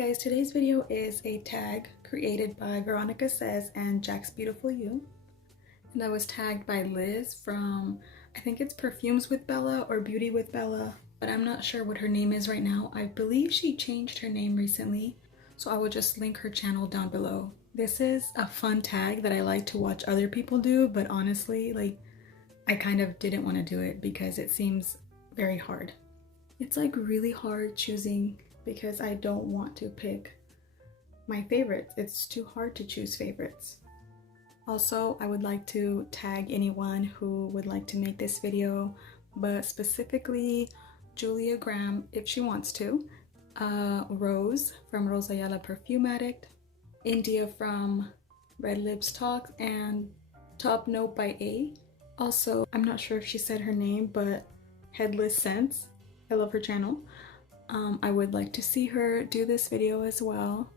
guys, today's video is a tag created by Veronica Says and Jack's Beautiful You. And I was tagged by Liz from, I think it's Perfumes with Bella or Beauty with Bella, but I'm not sure what her name is right now. I believe she changed her name recently, so I will just link her channel down below. This is a fun tag that I like to watch other people do, but honestly, I kind of didn't want to do it because it seems very hard. It's really really choosing because I don't want to pick my favorites. It's too hard to choose favorites. Also, I would like to tag anyone who would like to make this video, but specifically Julija Graham if she wants to, Rose from Rosa Perfume Addict, Yndia from Red Lips Talks, and Top Note by A. Also, I'm not sure if she said her name, but Headless Scents. I love her channel. I would like to see her do this video as well.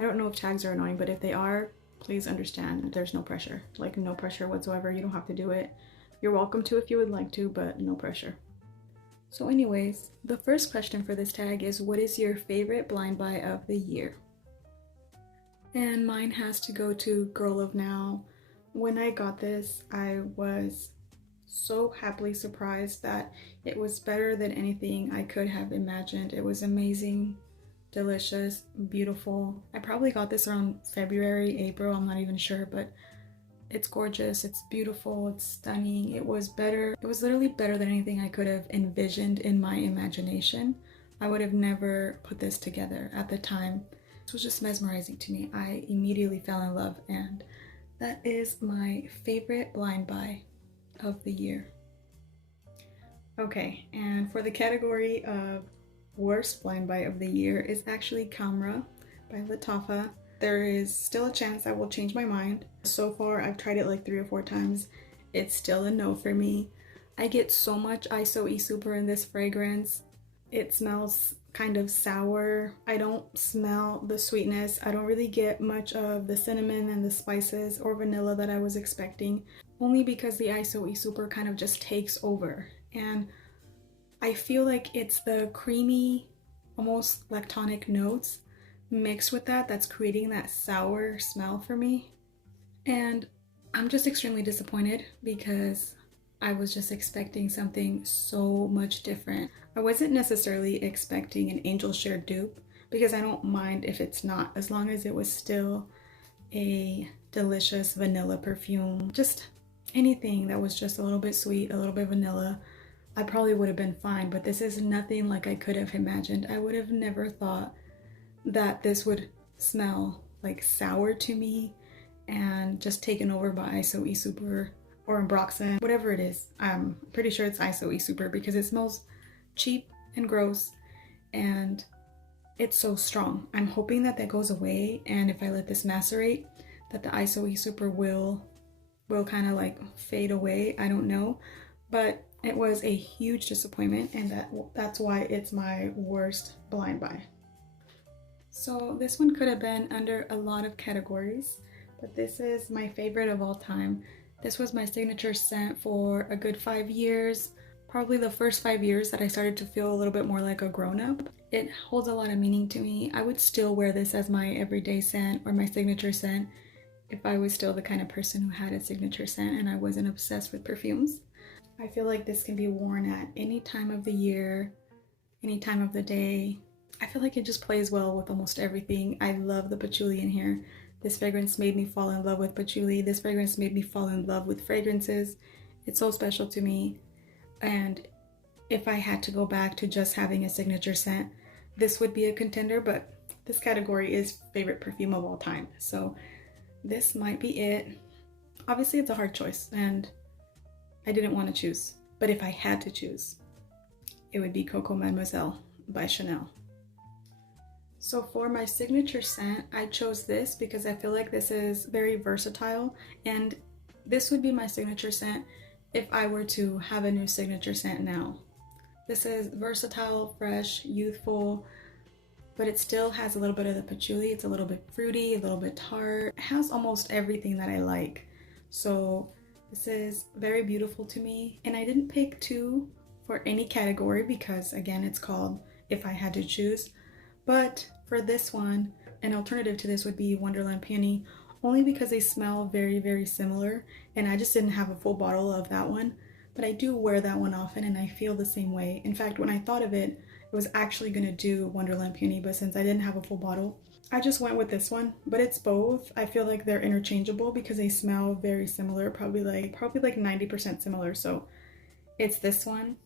I don't know if tags are annoying, but if they are, please understand there's no pressure. No pressure whatsoever. You don't have to do it. You're welcome to if you would like to, but no pressure. So anyways, the first question for this tag is, what is your favorite blind buy of the year? And mine has to go to Girl of Now. When I got this, I was so happily surprised that it was better than anything I could have imagined. It was amazing, delicious, beautiful. I probably got this around February, April, I'm not even sure, but it's gorgeous, it's beautiful, it's stunning. It was better. It was literally better than anything I could have envisioned in my imagination. I would have never put this together at the time. This was just mesmerizing to me. I immediately fell in love, and that is my favorite blind buy of the year. Okay, and for the category of worst blind buy of the year is actually Camera by Latafa. There is still a chance I will change my mind. So far I've tried it like 3 or 4 times. It's still a no for me. I get so much ISO E-Super in this fragrance. It smells kind of sour. I don't smell the sweetness. I don't really get much of the cinnamon and the spices or vanilla that I was expecting, only because the ISO E-Super kind of just takes over. And I feel like it's the creamy, almost lactonic notes mixed with that's creating that sour smell for me. And I'm just extremely disappointed because I was just expecting something so much different. I wasn't necessarily expecting an Angel Share dupe because I don't mind if it's not, as long as it was still a delicious vanilla perfume. Just anything that was just a little bit sweet, a little bit vanilla, I probably would have been fine, but this is nothing like I could have imagined. I would have never thought that this would smell like sour to me and just taken over by ISO E-Super or Ambroxan, whatever it is. I'm pretty sure it's ISO E-Super because it smells cheap and gross and it's so strong. I'm hoping that goes away, and if I let this macerate, that the ISO E-Super will kind of fade away. I don't know, but it was a huge disappointment, and that's why it's my worst blind buy. So this one could have been under a lot of categories, but this is my favorite of all time. This was my signature scent for a good 5 years, probably the first 5 years that I started to feel a little bit more like a grown-up. It holds a lot of meaning to me. I would still wear this as my everyday scent or my signature scent if I was still the kind of person who had a signature scent and I wasn't obsessed with perfumes. I feel like this can be worn at any time of the year, any time of the day. I feel like it just plays well with almost everything. I love the patchouli in here. This fragrance made me fall in love with patchouli. This fragrance made me fall in love with fragrances. It's so special to me. And if I had to go back to just having a signature scent, this would be a contender, but this category is favorite perfume of all time. So this might be it. Obviously it's a hard choice and I didn't want to choose, but if I had to choose, it would be Coco Mademoiselle by Chanel. So for my signature scent, I chose this because I feel like this is very versatile, and this would be my signature scent if I were to have a new signature scent now. This is versatile, fresh, youthful, but it still has a little bit of the patchouli. It's a little bit fruity, a little bit tart. It has almost everything that I like. So this is very beautiful to me, and I didn't pick 2 for any category because again, it's called If I Had to Choose. But For this one, an alternative to this would be Wonderland Peony, only because they smell very, very similar, and I just didn't have a full bottle of that one, but I do wear that one often and I feel the same way. In fact, when I thought of it, I was actually gonna do Wonderland Peony, but since I didn't have a full bottle, I just went with this one. But it's both. I feel like they're interchangeable because they smell very similar, probably like 90% similar. So it's this one.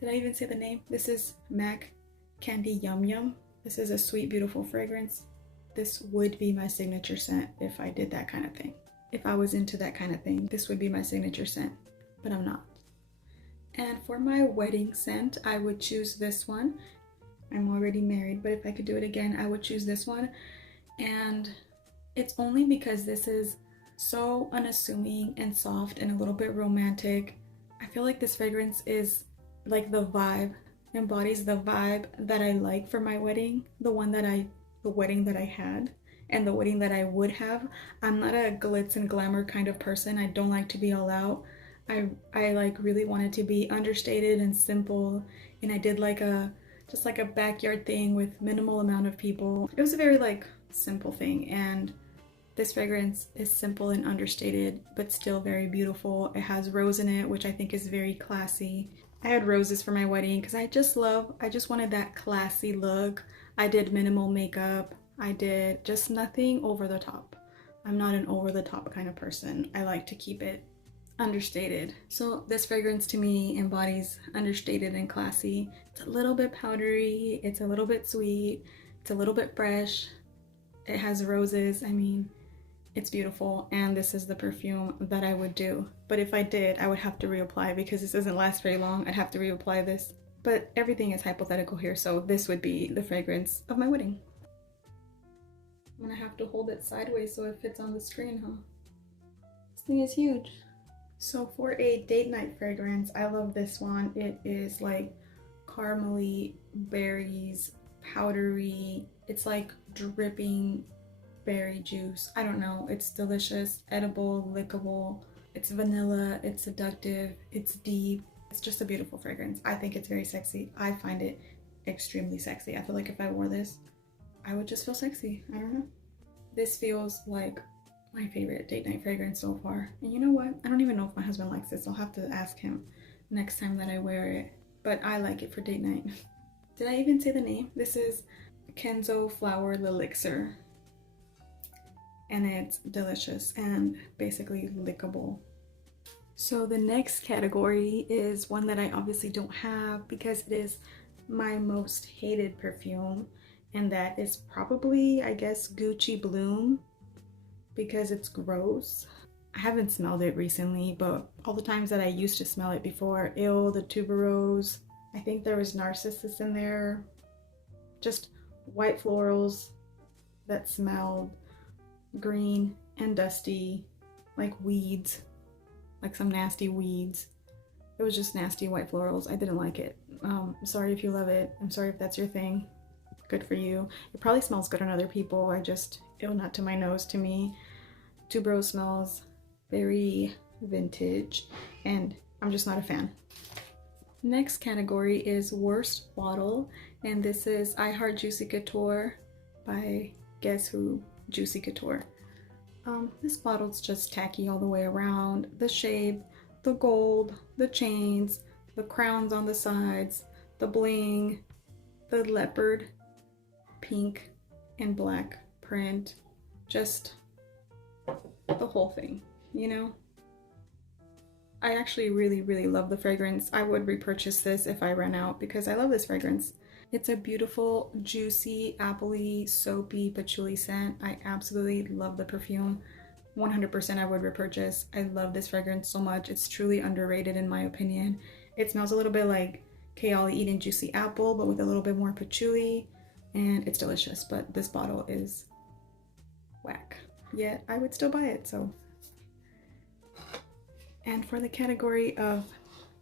Did I even say the name? This is Mac Candy Yum Yum. This is a sweet, beautiful fragrance. This would be my signature scent if I did that kind of thing. If I was into that kind of thing, this would be my signature scent, but I'm not. And for my wedding scent, I would choose this one. I'm already married, but if I could do it again, I would choose this one. And it's only because this is so unassuming and soft and a little bit romantic. I feel like this fragrance is like the vibe, embodies the vibe that I like for my wedding, the wedding that I had and the wedding that I would have. I'm not a glitz and glamour kind of person. I don't like to be all out. I like really wanted to be understated and simple, and I did like just like a backyard thing with minimal amount of people. It was a very like simple thing, and this fragrance is simple and understated but still very beautiful. It has rose in it, which I think is very classy. I had roses for my wedding because I just wanted that classy look. I did minimal makeup. I did just nothing over the top. I'm not an over the top kind of person. I like to keep it understated. So this fragrance to me embodies understated and classy. It's a little bit powdery, it's a little bit sweet, it's a little bit fresh. It has roses. I mean, it's beautiful, and this is the perfume that I would do. But if I did, I would have to reapply because this doesn't last very long. I'd have to reapply this. But everything is hypothetical here, so this would be the fragrance of my wedding. I'm gonna have to hold it sideways so it fits on the screen, huh? This thing is huge. So for a date night fragrance, I love this one. It is like caramely berries, powdery. It's like dripping berry juice. I don't know. It's delicious, edible, lickable. It's vanilla, it's seductive, it's deep. It's just a beautiful fragrance. I think it's very sexy. I find it extremely sexy. I feel like if I wore this, I would just feel sexy. I don't know. This feels like my favorite date night fragrance so far. And you know what? I don't even know if my husband likes this. I'll have to ask him next time that I wear it. But I like it for date night. Did I even say the name? This is Kenzo Flower Elixir. And it's delicious and basically lickable. So the next category is one that I obviously don't have because it is my most hated perfume, and that is probably, I guess, Gucci Bloom, because it's gross. I haven't smelled it recently, but all the times that I used to smell it before, ew, the tuberose, I think there was narcissus in there, just white florals that smelled green and dusty, like weeds, like some nasty weeds. It was just nasty white florals. I didn't like it. Sorry if you love it. I'm sorry if that's your thing. Good for you. It probably smells good on other people. Ew, not to my nose. To me, tuberose smells very vintage, and I'm just not a fan. Next category is worst bottle, and this is I Heart Juicy Couture by Guess Who? Juicy Couture. This bottle's just tacky all the way around. The shape, the gold, the chains, the crowns on the sides, the bling, the leopard pink and black print, just the whole thing, you know? I actually really love the fragrance. I would repurchase this if I ran out because I love this fragrance. It's a beautiful, juicy, appley, soapy patchouli scent. I absolutely love the perfume. 100% I would repurchase. I love this fragrance so much. It's truly underrated in my opinion. It smells a little bit like Kayali Eden Juicy Apple, but with a little bit more patchouli, and it's delicious, but this bottle is whack. Yet I would still buy it, so. And for the category of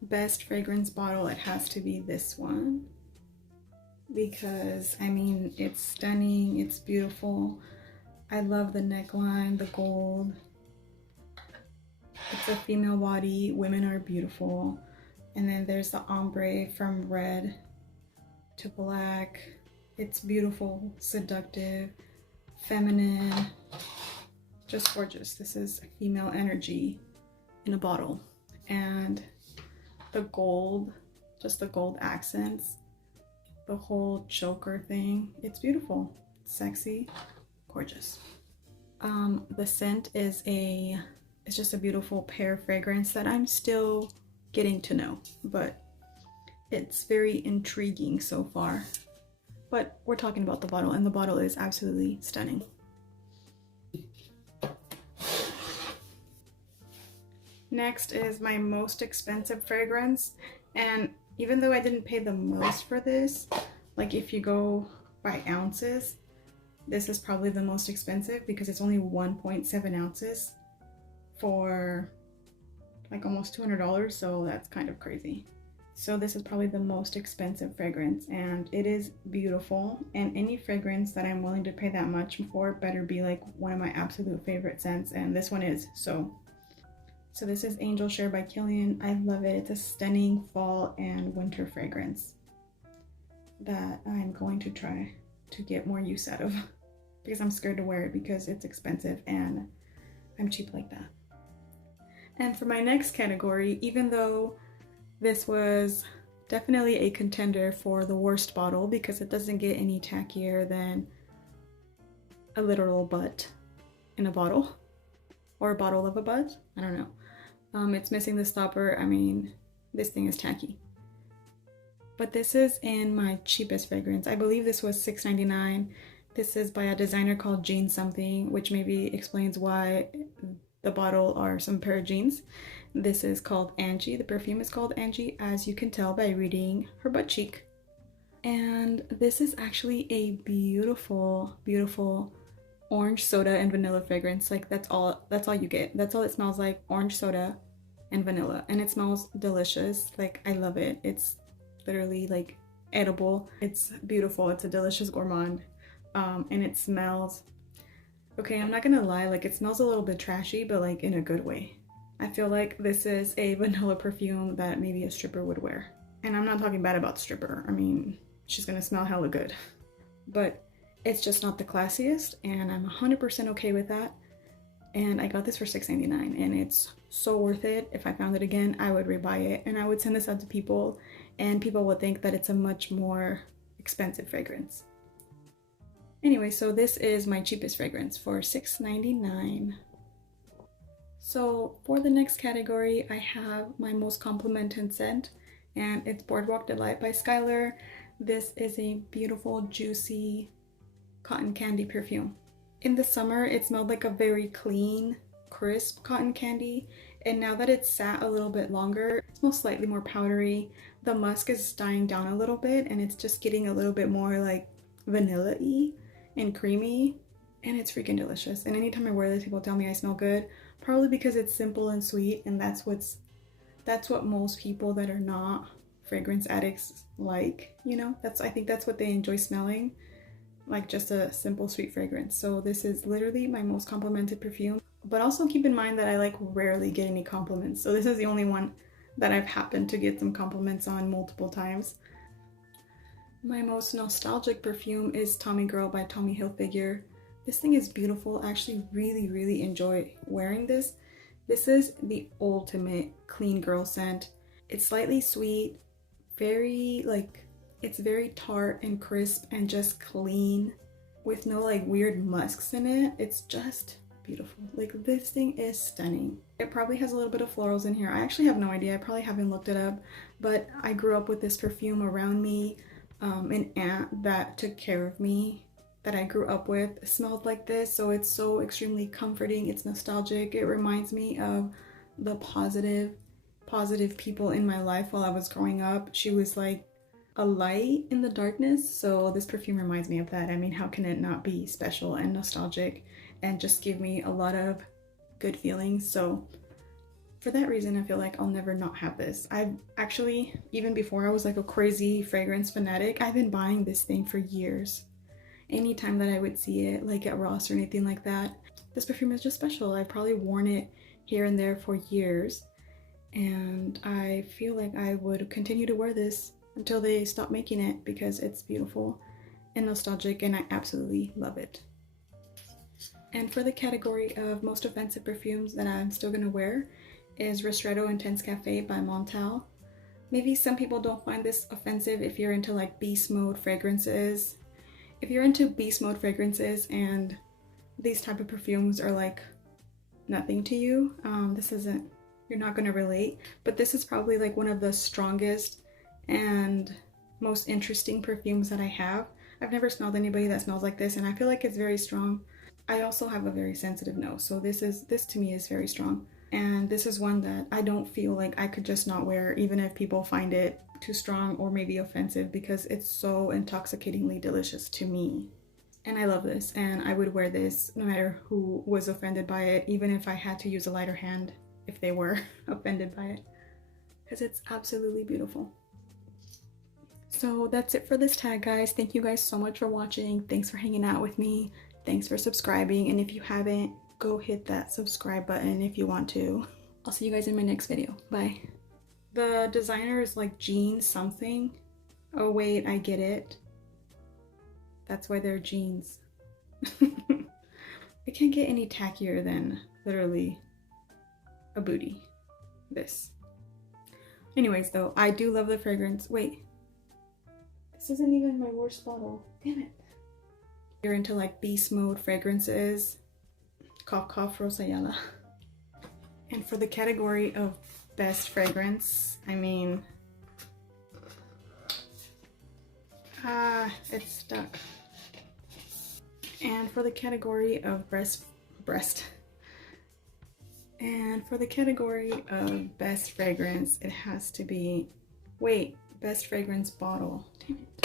best fragrance bottle, it has to be this one. Because I mean, it's stunning, it's beautiful. I love the neckline, the gold. It's a female body, women are beautiful. And then there's the ombre from red to black. It's beautiful, seductive, feminine, just gorgeous. This is female energy in a bottle. And the gold, just the gold accents, the whole choker thing, it's beautiful, sexy, gorgeous. The scent is it's just a beautiful pear fragrance that I'm still getting to know, but it's very intriguing so far. But we're talking about the bottle, and the bottle is absolutely stunning. Next is my most expensive fragrance, and even though I didn't pay the most for this, like if you go by ounces, this is probably the most expensive because it's only 1.7 ounces for like almost $200, so that's kind of crazy. So this is probably the most expensive fragrance, and it is beautiful, and any fragrance that I'm willing to pay that much for better be like one of my absolute favorite scents, and this one is. So this is Angel Share by Kilian. I love it. It's a stunning fall and winter fragrance that I'm going to try to get more use out of because I'm scared to wear it because it's expensive and I'm cheap like that. And for my next category, even though this was definitely a contender for the worst bottle because it doesn't get any tackier than a literal butt in a bottle, or a bottle of a butt, I don't know. It's missing the stopper. I mean, this thing is tacky. But this is in my cheapest fragrance. I believe this was $6.99. This is by a designer called Jean something, which maybe explains why the bottle are some pair of jeans. This is called Angie. The perfume is called Angie, as you can tell by reading her butt cheek. And this is actually a beautiful, beautiful orange soda and vanilla fragrance. Like that's all you get. That's all it smells like, orange soda and vanilla, and it smells delicious. Like I love it. It's literally like edible. It's beautiful. It's a delicious gourmand. And it smells, okay, I'm not gonna lie, like it smells a little bit trashy, but like in a good way. I feel like this is a vanilla perfume that maybe a stripper would wear. And I'm not talking bad about the stripper. I mean, she's gonna smell hella good. But it's just not the classiest, and I'm 100% okay with that. And I got this for $6.99, and it's so worth it. If I found it again, I would rebuy it, and I would send this out to people, and people would think that it's a much more expensive fragrance. Anyway, so this is my cheapest fragrance for $6.99. So for the next category, I have my most complimented scent, and it's Boardwalk Delight by Skylar. This is a beautiful, juicy cotton candy perfume. In the summer, it smelled like a very clean, crisp cotton candy, and now that it's sat a little bit longer, it smells slightly more powdery. The musk is dying down a little bit, and it's just getting a little bit more like vanilla-y and creamy, and it's freaking delicious. And anytime I wear this, people tell me I smell good, probably because it's simple and sweet, and that's what most people that are not fragrance addicts like, you know? I think that's what they enjoy smelling, like just a simple sweet fragrance. So this is literally my most complimented perfume, but also keep in mind that I like rarely get any compliments. So this is the only one that I've happened to get some compliments on multiple times. My most nostalgic perfume is Tommy Girl by Tommy Hilfiger. This thing is beautiful. I actually really enjoy wearing this. This is the ultimate clean girl scent. It's slightly sweet, it's very tart and crisp and just clean with no like weird musks in it. It's just beautiful. Like this thing is stunning. It probably has a little bit of florals in here. I actually have no idea. I probably haven't looked it up, but I grew up with this perfume around me. An aunt that took care of me that I grew up with smelled like this, so it's so extremely comforting. It's nostalgic. It reminds me of the positive people in my life while I was growing up. She was like a light in the darkness, so this perfume reminds me of that. I mean, how can it not be special and nostalgic and just give me a lot of good feelings? So for that reason, I feel like I'll never not have this. I've actually, even before I was like a crazy fragrance fanatic, I've been buying this thing for years. Anytime that I would see it, like at Ross or anything like that, this perfume is just special. I've probably worn it here and there for years, and I feel like I would continue to wear this until they stop making it because it's beautiful and nostalgic, and I absolutely love it. And for the category of most offensive perfumes that I'm still gonna wear is Ristretto Intense Cafe by Montal. Maybe some people don't find this offensive if you're into like beast mode fragrances. If you're into beast mode fragrances and these type of perfumes are like nothing to you, you're not gonna relate. But this is probably like one of the strongest and most interesting perfumes that I have. I've never smelled anybody that smells like this, and I feel like it's very strong. I also have a very sensitive nose, so this to me is very strong. And this is one that I don't feel like I could just not wear, even if people find it too strong or maybe offensive, because it's so intoxicatingly delicious to me. And I love this, and I would wear this no matter who was offended by it, even if I had to use a lighter hand if they were offended by it, because it's absolutely beautiful. So that's it for this tag, guys. Thank you guys so much for watching. Thanks for hanging out with me. Thanks for subscribing, and if you haven't, go hit that subscribe button if you want to. I'll see you guys in my next video. Bye. The designer is like Jean something. Oh wait, I get it. That's why they're jeans. It can't get any tackier than literally a booty. This. Anyways though, I do love the fragrance. Wait. This isn't even my worst bottle. Damn it. If you're into like beast mode fragrances, cough cough Rosa. And for the category of best fragrance, I mean, it's stuck. And for the category of and for the category of best fragrance, it has to be, wait, best fragrance bottle. Damn it.